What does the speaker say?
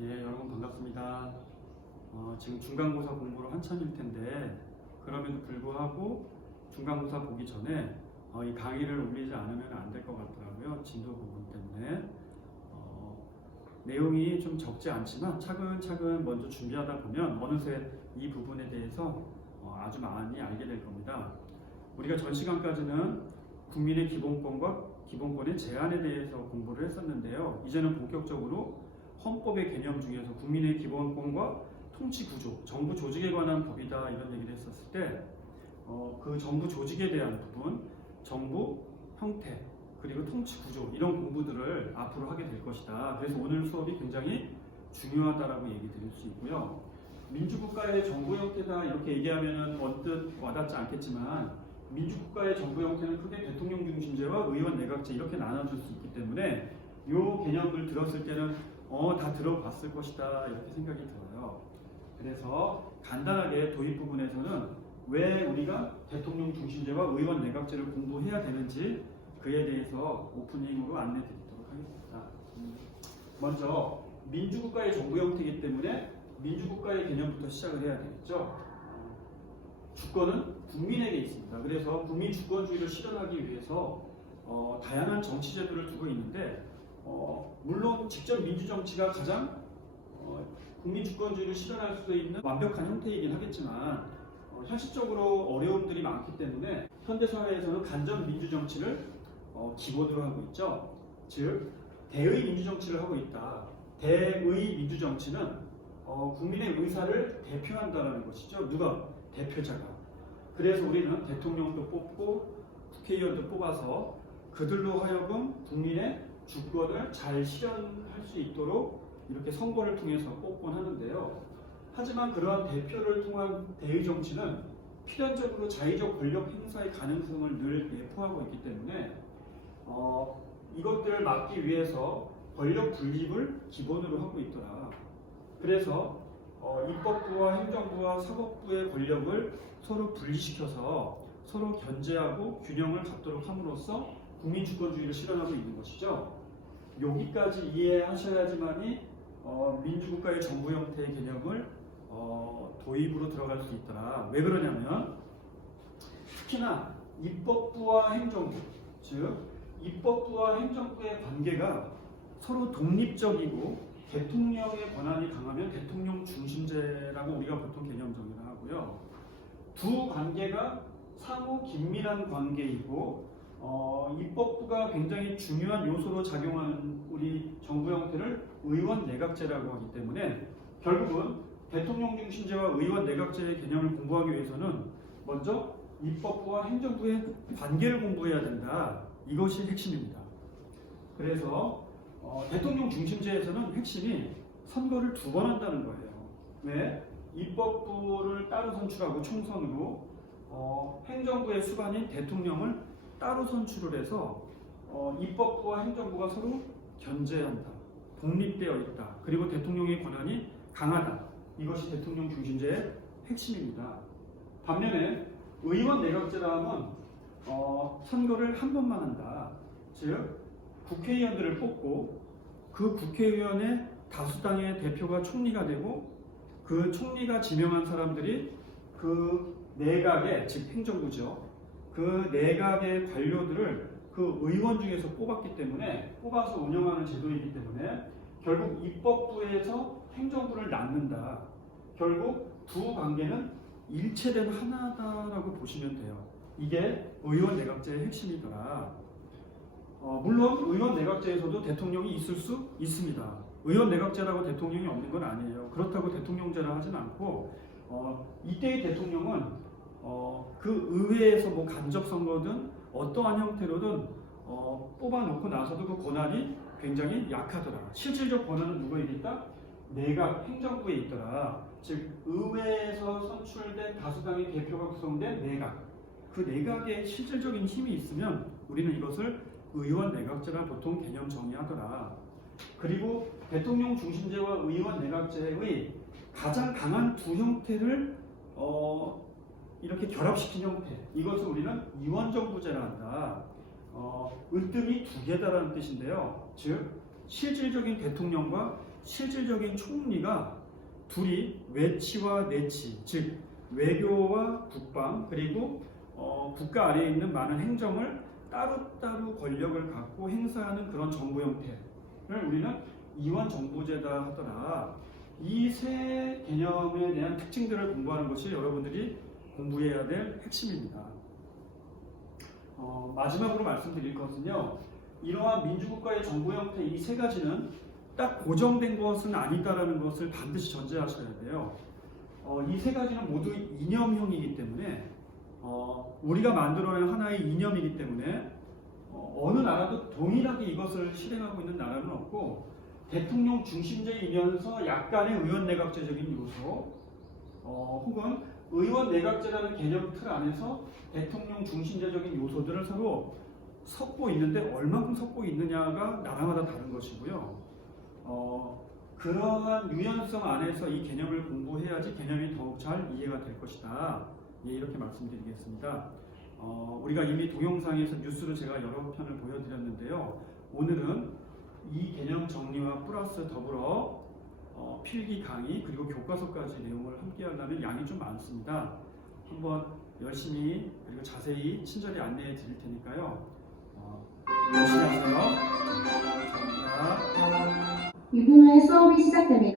예, 여러분 반갑습니다. 지금 중간고사 공부를 한참일 텐데 그럼에도 불구하고 중간고사 보기 전에 이 강의를 올리지 않으면 안 될 것 같더라고요. 진도 부분 때문에 내용이 좀 적지 않지만 차근차근 먼저 준비하다 보면 어느새 이 부분에 대해서 아주 많이 알게 될 겁니다. 우리가 전 시간까지는 국민의 기본권과 기본권의 제한에 대해서 공부를 했었는데요. 이제는 본격적으로 헌법의 개념 중에서 국민의 기본권과 통치 구조, 정부 조직에 관한 법이다 이런 얘기를 했었을 때 그 정부 조직에 대한 부분, 정부 형태, 그리고 통치 구조 이런 공부들을 앞으로 하게 될 것이다. 그래서 오늘 수업이 굉장히 중요하다라고 얘기 드릴 수 있고요. 민주국가의 정부 형태다 이렇게 얘기하면 언뜻 와닿지 않겠지만 민주국가의 정부 형태는 크게 대통령 중심제와 의원 내각제 이렇게 나눠줄 수 있기 때문에 이 개념을 들었을 때는 다 들어봤을 것이다 이렇게 생각이 들어요. 그래서 간단하게 도입 부분에서는 왜 우리가 대통령 중심제와 의원 내각제를 공부해야 되는지 그에 대해서 오프닝으로 안내 드리도록 하겠습니다. 먼저 민주국가의 정부 형태이기 때문에 민주국가의 개념부터 시작을 해야 되겠죠. 주권은 국민에게 있습니다. 그래서 국민 주권주의를 실현하기 위해서 다양한 정치 제도를 두고 있는데 물론 직접 민주정치가 가장 국민 주권주의를 실현할 수 있는 완벽한 형태이긴 하겠지만 현실적으로 어려움들이 많기 때문에 현대사회에서는 간접 민주정치를 기본으로 하고 있죠. 즉 대의 민주정치를 하고 있다. 대의 민주정치는 국민의 의사를 대표한다는 것이죠. 누가? 대표자가. 그래서 우리는 대통령도 뽑고 국회의원도 뽑아서 그들로 하여금 국민의 주권을 잘 실현할 수 있도록 이렇게 선거를 통해서 뽑곤 하는데요. 하지만 그러한 대표를 통한 대의 정치는 필연적으로 자의적 권력 행사의 가능성을 늘 내포하고 있기 때문에 이것들을 막기 위해서 권력 분립을 기본으로 하고 있더라. 그래서 입법부와 행정부와 사법부의 권력을 서로 분리시켜서 서로 견제하고 균형을 갖도록 함으로써 국민주권주의를 실현하고 있는 것이죠. 여기까지 이해하셔야지만이 민주국가의 정부 형태의 개념을 도입으로 들어갈 수 있더라. 왜 그러냐면 특히나 입법부와 행정부, 즉 입법부와 행정부의 관계가 서로 독립적이고 대통령의 권한이 강하면 대통령 중심제라고 우리가 보통 개념 정의를 하고요. 두 관계가 상호 긴밀한 관계이고 입법부가 굉장히 중요한 요소로 작용하는 우리 정부 형태를 의원 내각제라고 하기 때문에 결국은 대통령 중심제와 의원 내각제의 개념을 공부하기 위해서는 먼저 입법부와 행정부의 관계를 공부해야 된다. 이것이 핵심입니다. 그래서 대통령 중심제에서는 핵심이 선거를 2번 한다는 거예요. 왜? 입법부를 따로 선출하고 총선으로 행정부의 수반인 대통령을 따로 선출을 해서 입법부와 행정부가 서로 견제한다. 독립되어 있다. 그리고 대통령의 권한이 강하다. 이것이 대통령 중심제의 핵심입니다. 반면에 의원 내각제라 하면 선거를 한 번만 한다. 즉 국회의원들을 뽑고 그 국회의원의 다수당의 대표가 총리가 되고 그 총리가 지명한 사람들이 그 내각의, 즉 행정부죠. 그 내각의 관료들을 그 의원 중에서 뽑았기 때문에 뽑아서 운영하는 제도이기 때문에 결국 입법부에서 행정부를 낳는다. 결국 두 관계는 일체된 하나다라고 보시면 돼요. 이게 의원 내각제의 핵심이더라. 물론 의원 내각제에서도 대통령이 있을 수 있습니다. 의원 내각제라고 대통령이 없는 건 아니에요. 그렇다고 대통령제라 하진 않고 이때의 대통령은 그 의회에서 뭐 간접 선거든 어떠한 형태로든 뽑아놓고 나서도 그 권한이 굉장히 약하더라. 실질적 권한은 누구에게 있다? 내각 행정부에 있더라. 즉 의회에서 선출된 다수당의 대표가 구성된 내각. 그 내각에 실질적인 힘이 있으면 우리는 이것을 의원 내각제라 보통 개념 정의하더라. 그리고 대통령 중심제와 의원 내각제의 가장 강한 두 형태를 이렇게 결합시킨 형태. 이것을 우리는 이원정부제라 한다. 으뜸이 두 개다라는 뜻인데요. 즉 실질적인 대통령과 실질적인 총리가 둘이 외치와 내치, 즉 외교와 국방 그리고 국가 아래에 있는 많은 행정을 따로따로 권력을 갖고 행사하는 그런 정부 형태를 우리는 이원정부제다 하더라. 이 세 개념에 대한 특징들을 공부하는 것이 여러분들이 공부해야 될 핵심입니다. 마지막으로 말씀드릴 것은요. 이러한 민주국가의 정부 형태 이 세 가지는 딱 고정된 것은 아니다라는 것을 반드시 전제하셔야 돼요. 이 세 가지는 모두 이념형이기 때문에 우리가 만들어낸 하나의 이념이기 때문에 어느 나라도 동일하게 이것을 실행하고 있는 나라는 없고 대통령 중심제이면서 약간의 의원내각제적인 요소 혹은 의원내각제라는 개념 틀 안에서 대통령 중심제적인 요소들을 서로 섞고 있는데 얼마큼 섞고 있느냐가 나라마다 다른 것이고요. 그러한 유연성 안에서 이 개념을 공부해야지 개념이 더욱 잘 이해가 될 것이다. 예, 이렇게 말씀드리겠습니다. 우리가 이미 동영상에서 뉴스를 제가 여러 편을 보여드렸는데요. 오늘은 이 개념 정리와 플러스 더불어 필기 강의 그리고 교과서까지 내용을 함께 하려면 양이 좀 많습니다. 한번 열심히 그리고 자세히 친절히 안내해 드릴 테니까요. 열심히 하세요. 감사합니다. 6분 후에 수업이 시작됩니다.